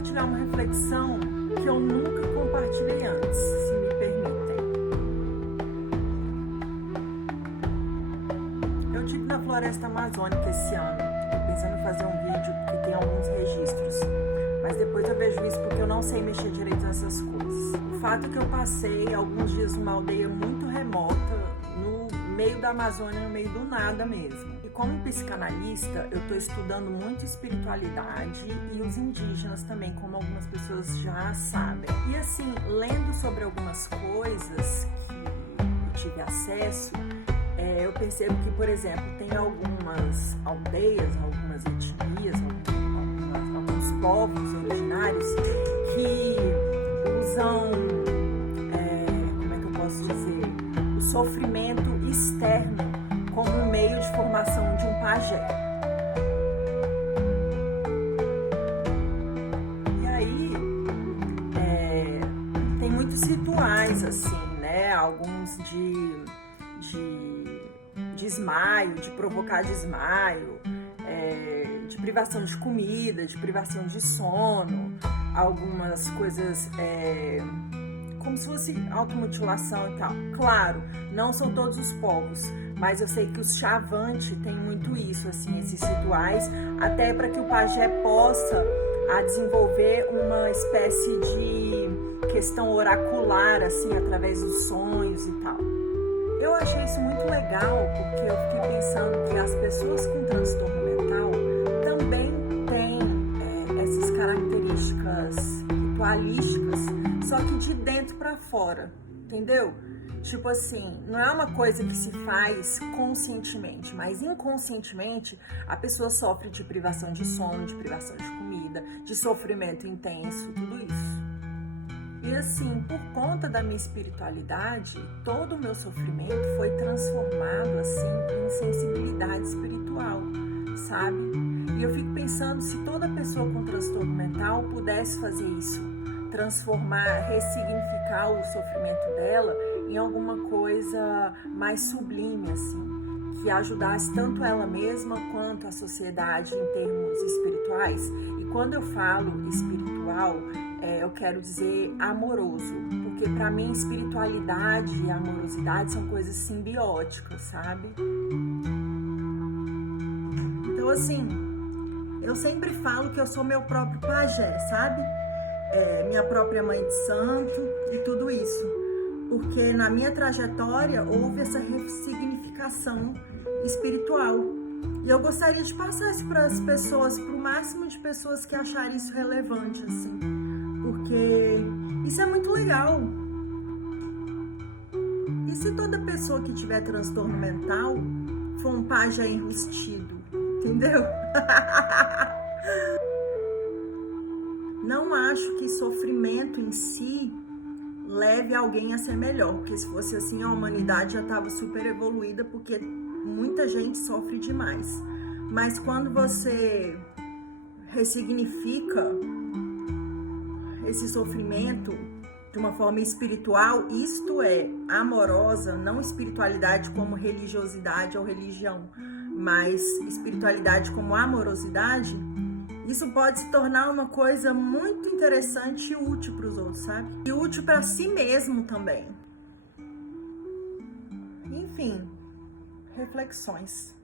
compartilhar uma reflexão que eu nunca compartilhei antes, se me permitem. Eu estive na Floresta Amazônica esse ano. Estou pensando em fazer um vídeo que tem alguns registros, mas depois eu vejo isso porque eu não sei mexer direito nessas coisas. O fato é que eu passei alguns dias numa aldeia muito remota, no meio da Amazônia, no meio do nada mesmo. E como psicanalista, eu estou estudando muito espiritualidade e os indígenas também, como algumas pessoas já sabem. E assim, lendo sobre algumas coisas que eu tive acesso, eu percebo que, por exemplo, tem algumas aldeias, algumas etnias, alguns povos originários que usam, como é que eu posso dizer, o sofrimento externo como um meio de formação de um pajé. E aí, tem muitos rituais, assim, né? Alguns de desmaio, de provocar desmaio, de privação de comida, de privação de sono, algumas coisas como se fosse automutilação e tal. Claro, não são todos os povos, mas eu sei que os Xavante têm muito isso, assim, esses rituais, até para que o pajé possa desenvolver uma espécie de questão oracular, assim, através dos sonhos e tal. Eu achei isso muito legal, porque eu fiquei pensando que as pessoas com transtorno mental também têm essas características ritualísticas, só que de dentro para fora, entendeu? Tipo assim, não é uma coisa que se faz conscientemente, mas inconscientemente a pessoa sofre de privação de sono, de privação de comida, de sofrimento intenso, tudo isso. E assim, por conta da minha espiritualidade, todo o meu sofrimento foi transformado assim em sensibilidade espiritual, sabe? E eu fico pensando, se toda pessoa com transtorno mental pudesse fazer isso, transformar, ressignificar o sofrimento dela em alguma coisa mais sublime, assim, que ajudasse tanto ela mesma quanto a sociedade em termos espirituais. E quando eu falo espiritual, eu quero dizer amoroso, porque para mim espiritualidade e amorosidade são coisas simbióticas, sabe? Então assim, eu sempre falo que eu sou meu próprio pajé, sabe? Minha própria mãe de santo e tudo isso, porque na minha trajetória houve essa ressignificação espiritual. E eu gostaria de passar isso para as pessoas, para o máximo de pessoas que acharem isso relevante, assim, porque isso é muito legal. E se toda pessoa que tiver transtorno mental for um pajé enrustido, entendeu? Não acho que sofrimento em si leve alguém a ser melhor, porque se fosse assim a humanidade já estava super evoluída, porque muita gente sofre demais. Mas quando você ressignifica esse sofrimento de uma forma espiritual, isto é, amorosa, não espiritualidade como religiosidade ou religião, mas espiritualidade como amorosidade, isso pode se tornar uma coisa muito interessante e útil para os outros, sabe? E útil para si mesmo também. Enfim, reflexões.